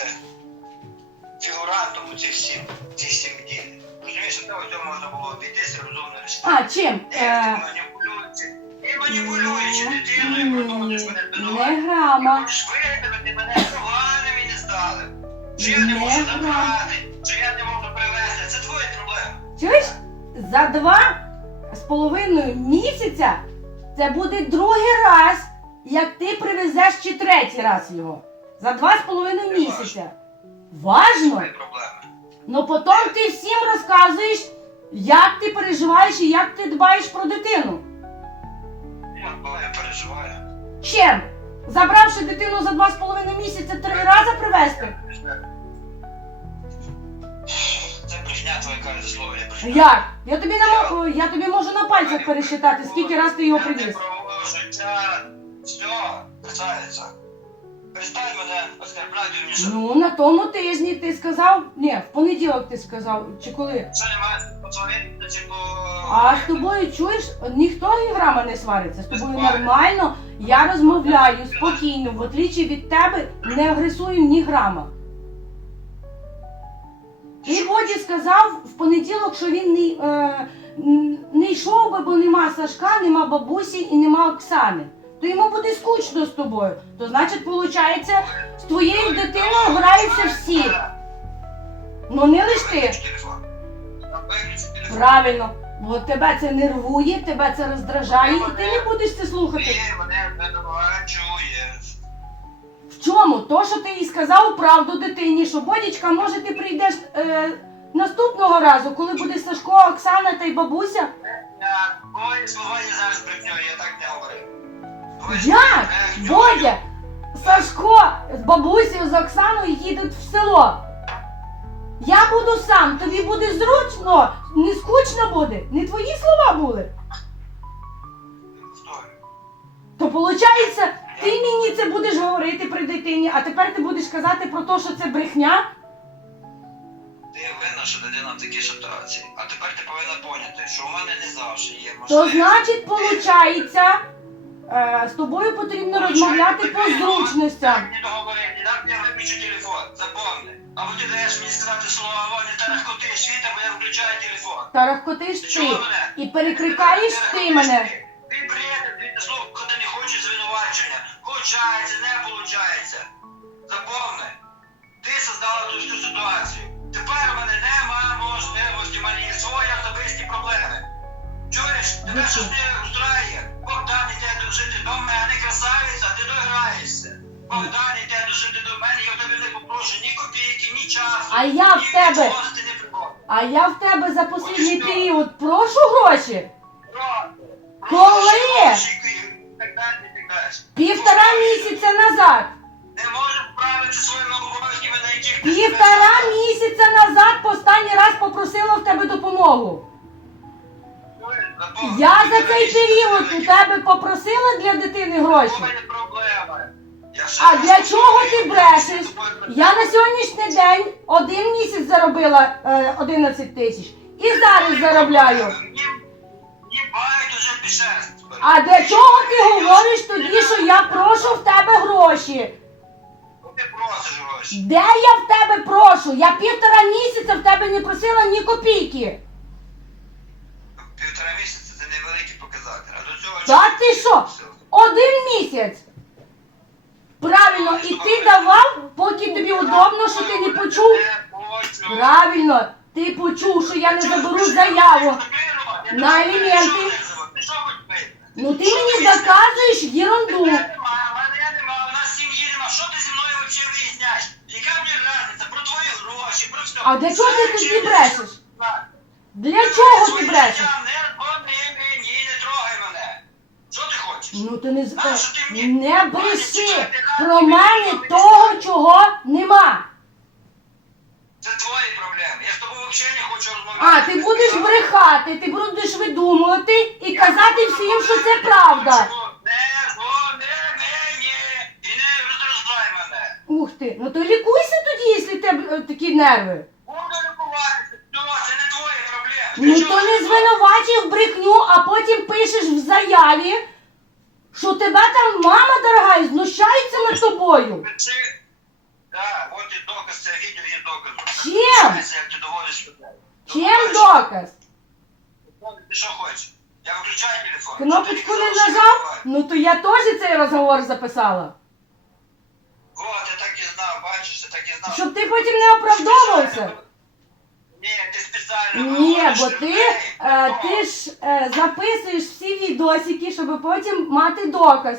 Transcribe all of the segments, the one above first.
стати фігурантом у цих сім, цих сім дій. Розумієш, що в цьому можна було обійтися розумно рішити. А, чим? Е, маніпулюючи, ти маніпулюючи дитиною, продовжуєш мене збивати. не грама. Хочеш мене і не здали. Що я не можу забрати, що я не можу привезти. Це твої проблеми. Чуєш? За два з половиною місяця це буде другий раз, як ти привезеш чи третій раз його. За два з половиною місяця. Важно. Ну потім ти всім розказуєш, як ти переживаєш і як ти дбаєш про дитину. Я переживаю. Чим? Забравши дитину за два з половиною місяця три рази привезти? Це брехня твоя каже слово, я брехня. Як? Я тобі не можу, я тобі можу на пальцях пересчитати, скільки раз ти його Я не привіз. життя. Все, касається. Перестань мене оскорбляти мені. Ну, на тому тижні ти сказав. Ні, в понеділок ти сказав, чи коли? Що не маєш чи по... А з тобою чуєш, ніхто ні грама не свариться. З тобою нормально, я розмовляю спокійно, в отличі від тебе, не агресую ні грама. Ти Боді сказав в понеділок, що він не, е, не йшов би, бо нема Сашка, нема бабусі і нема Оксани. То йому буде скучно з тобою. То значить, виходить, з твоєю дитиною граються всі. Ну не лиш ти. Правильно. Бо тебе це нервує, тебе це роздражає, і ти не будеш це слухати. В чому? То, що ти їй сказав правду дитині, що Бодічка, може ти прийдеш е, наступного разу, коли буде Сашко, Оксана та й бабуся? Я слова я зараз брехню, я так не говорив. Як? Бодя, Сашко з бабусею, з Оксаною їдуть в село. Я буду сам, тобі буде зручно, не скучно буде. Не твої слова були. То виходить, ти мені це будеш говорити при дитині, а тепер ти будеш казати про те, що це брехня. Ти винна, що дитина в такій ситуації. А тепер ти повинна поняти, що у мене не завжди є То значить, виходить, е, з тобою потрібно розмовляти по зручностям. Так не договорити, так я виключу телефон, запомни. Або ти даєш мені сказати слово, не тарахкоти світа, бо я включаю телефон. Тарахкотиш Ти ти чула мене? і перекрикаєш ти мене. Ти бредиш, ти слухати не хочеш звинувачення. Получається, не получається. Запомни. Ти создала ту всю ситуацію. Тепер у мене немає можливості, в мене є свої особисті проблеми. Чуєш, тебе щось не. Дружити до мене, красавиця, ти дограєшся. Богдан йде дружити до мене, я в тебе не попрошу ні копійки, ні часу. А я в тебе- нічого ти не приходиш. А я в тебе за останній період прошу гроші. Коли? Так далі, так далі. Півтора місяця назад. Не можеш справитися своїми обов'язками, на яких ти Півтора місяця назад останній раз попросила в тебе допомогу. Я за цей період у тебе попросила для дитини гроші. А для чого ти брешеш? Я на сьогоднішній день один місяць заробила е, 11 тисяч. І зараз заробляю. А для чого ти говориш тоді, що я прошу в тебе гроші. Де я в тебе прошу? Я півтора місяця в тебе не просила ні копійки. Півтора місяця це невеликий. А до цього... Та ти що? Один місяць. Правильно, і ти давав, поки тобі удобно, що ти не почув. Правильно, ти почув, що я не заберу заяву. На аліменти. Ти що хоч бити? Ну ти мені доказуєш єрунду. Мене нема, мене нема, у нас сім'ї нема. Що ти зі мною взагалі виясняєш? Яка мені разниця? Про твої гроші, про все. А для чого ти тоді брешеш? Для чого ти брешеш? життя Не дзвони мені, не трогай мене. Що ти хочеш? Ну ти не з- А, що ти мені- не бреши про мене того, чого нема. Це твої проблеми. Я з тобою взагалі не хочу розмовляти. А ти будеш брехати, ти будеш видумувати і казати всім, що це правда. Не дзвони мені і не розроздай мене. Ух ти, ну то лікуйся тоді, якщо в тебе е, такі нерви. Буду лікуватися. Все, це не твої проблеми. Ну то не ти звинувачуй в брехню, а потім пишеш в заяві, що тебе там мама дорога і знущається над тобою. Так, от і доказ, це відео є доказом. Чим? Як ти доводиш людей. Чим доказ? Ти що хочеш? Я виключаю телефон. Кнопочку не нажав? Ну то я теж цей розговор записала. О, ти так і знав, бачиш, ти так і знав. Щоб ти потім не оправдовувався. Ні, бо ти, е, ти ж е, записуєш всі відосики, щоб потім мати доказ.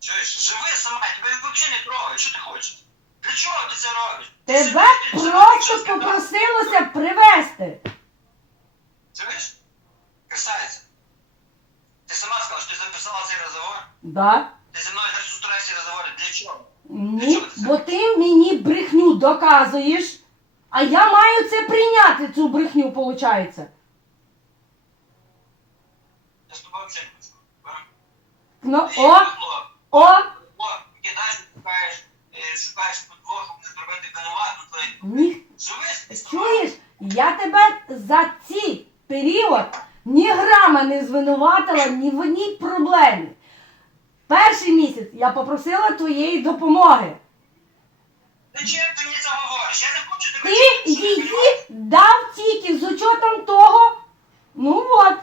Чуєш, живи сама, тебе взагалі не трогає. Що ти хочеш? Для чого ти це робиш? Тебе ти просто попросилося привезти. Чуєш? Красавиця. Ти сама сказала, що ти записала цей розговор? Да? Ти зі мною так зустрічаєшся розговори. Для чого? Ні, бо ти мені брехню доказуєш, а я маю це прийняти, цю брехню, виходить. Ну, о, о, шукаєш, е, подвохом, не зробити винувату, живи чуєш, я тебе за цей період ні грама не звинуватила ні в одній проблемі. Перший місяць я попросила твоєї допомоги. Зачем. Ти її дав тільки з учетом того. Ну от.